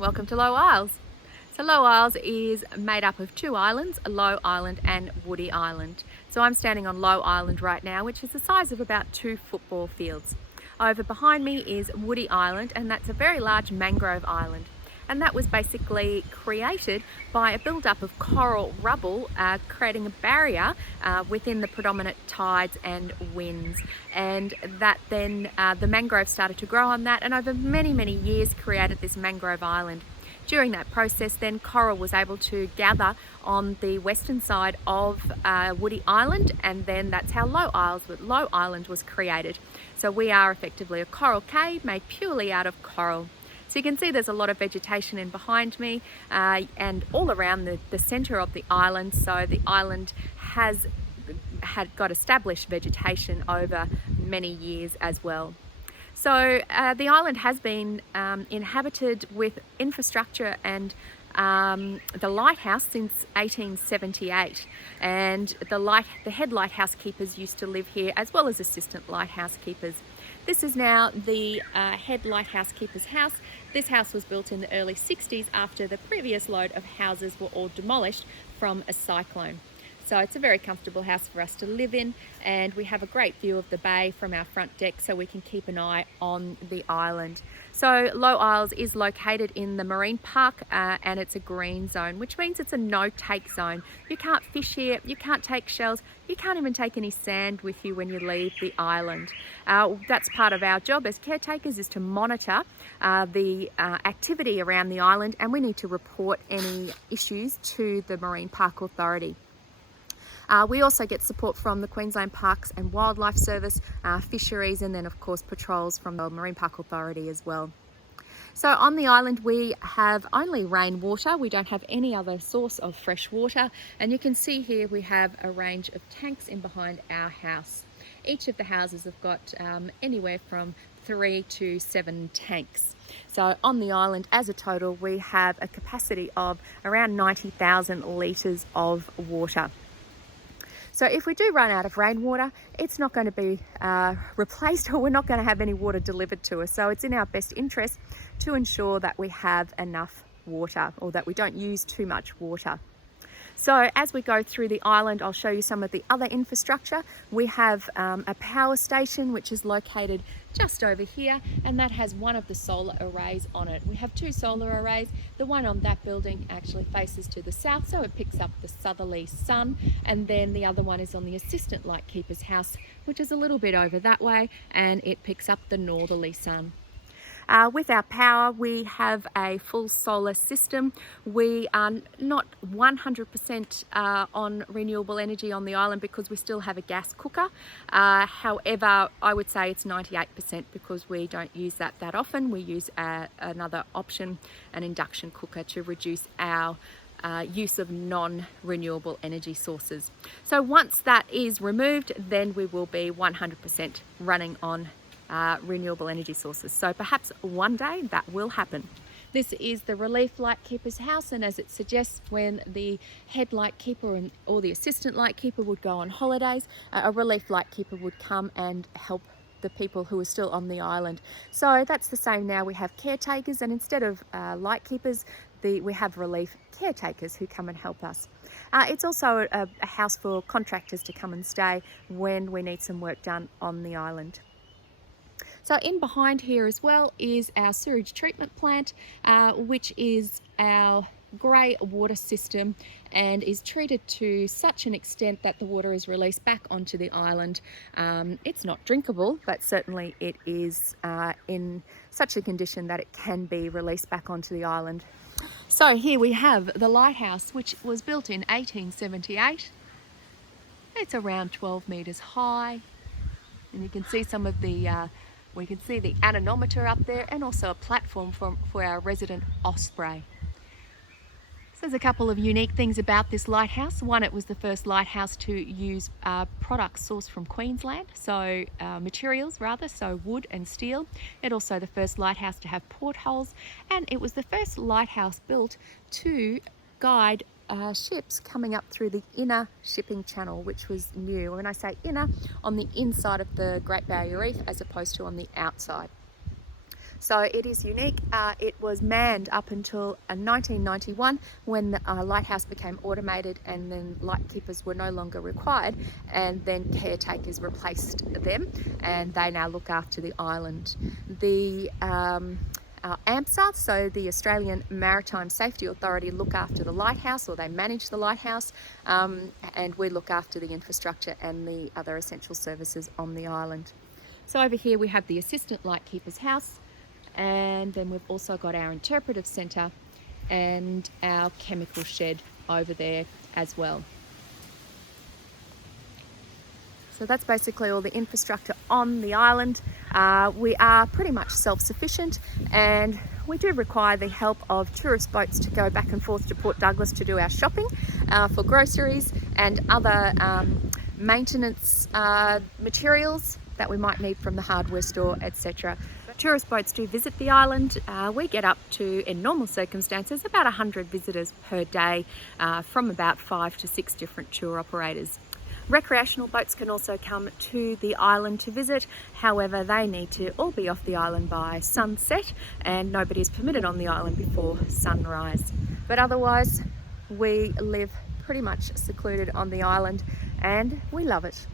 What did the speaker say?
Welcome to Low Isles. So Low Isles is made up of two islands, Low Island and Woody Island. So I'm standing on Low Island right now, which is the size of about 2 football fields. Over behind me is Woody Island, and that's a very large mangrove island. And that was basically created by a build-up of coral rubble, creating a barrier within the predominant tides and winds. And that then the mangrove started to grow on that, and over many years created this mangrove island. During that process, then coral was able to gather on the western side of Woody Island, and then that's how Low Island was created. So we are effectively a coral cave made purely out of coral. So you can see there's a lot of vegetation in behind me and all around the centre of the island. So the island had got established vegetation over many years as well. So the island has been inhabited with infrastructure and the lighthouse since 1878, and the head lighthouse keepers used to live here, as well as assistant lighthouse keepers. This is now the head lighthouse keeper's house. This house was built in the early 60s after the previous load of houses were all demolished from a cyclone. So it's a very comfortable house for us to live in, and we have a great view of the bay from our front deck, so we can keep an eye on the island. So Low Isles is located in the marine park and it's a green zone, which means it's a no-take zone. You can't fish here, you can't take shells, you can't even take any sand with you when you leave the island. That's part of our job as caretakers, is to monitor the activity around the island, and we need to report any issues to the Marine Park Authority. We also get support from the Queensland Parks and Wildlife Service, fisheries, and then of course patrols from the Marine Park Authority as well. So on the island we have only rainwater. We don't have any other source of fresh water, and you can see here we have a range of tanks in behind our house. Each of the houses have got anywhere from 3 to 7 tanks. So on the island as a total we have a capacity of around 90,000 litres of water. So if we do run out of rainwater, it's not going to be replaced, or we're not going to have any water delivered to us. So it's in our best interest to ensure that we have enough water, or that we don't use too much water. So as we go through the island, I'll show you some of the other infrastructure. We have a power station which is located just over here, and that has one of the solar arrays on it. We have 2 solar arrays. The one on that building actually faces to the south, so it picks up the southerly sun, and then the other one is on the assistant lightkeeper's house, which is a little bit over that way, and it picks up the northerly sun. With our power, we have a full solar system. We are not 100% on renewable energy on the island because we still have a gas cooker. However, I would say it's 98% because we don't use that often. We use another option, an induction cooker, to reduce our use of non-renewable energy sources. So once that is removed, then we will be 100% running on renewable energy sources. So perhaps one day that will happen. This is the relief lightkeeper's house, and as it suggests, when the head lightkeeper or the assistant lightkeeper would go on holidays, a relief lightkeeper would come and help the people who are still on the island. So that's the same now. We have caretakers, and instead of lightkeepers, we have relief caretakers who come and help us. It's also a house for contractors to come and stay when we need some work done on the island. So in behind here as well is our sewage treatment plant, which is our grey water system and is treated to such an extent that the water is released back onto the island. It's not drinkable, but certainly it is in such a condition that it can be released back onto the island. So here we have the lighthouse, which was built in 1878. It's around 12 metres high, and you can see some of the we can see the anemometer up there, and also a platform for our resident osprey. So there's a couple of unique things about this lighthouse. One, it was the first lighthouse to use products sourced from Queensland, so materials rather, so wood and steel. It also the first lighthouse to have portholes, and it was the first lighthouse built to guide ships coming up through the inner shipping channel, which was new. When I say inner, on the inside of the Great Barrier Reef as opposed to on the outside. So it is unique. It was manned up until 1991 when the Lighthouse became automated, and then lightkeepers were no longer required, and then caretakers replaced them, and they now look after the island. The AMSA, so the Australian Maritime Safety Authority, look after the lighthouse, or they manage the lighthouse, and we look after the infrastructure and the other essential services on the island. So over here we have the assistant lightkeeper's house, and then we've also got our interpretive centre and our chemical shed over there as well. So that's basically all the infrastructure on the island. We are pretty much self-sufficient, and we do require the help of tourist boats to go back and forth to Port Douglas to do our shopping for groceries and other maintenance materials that we might need from the hardware store, etc. Tourist boats do visit the island. We get up to, in normal circumstances, about 100 visitors per day from about 5 to 6 different tour operators. Recreational boats can also come to the island to visit. However, they need to all be off the island by sunset, and nobody is permitted on the island before sunrise. But otherwise, we live pretty much secluded on the island, and we love it.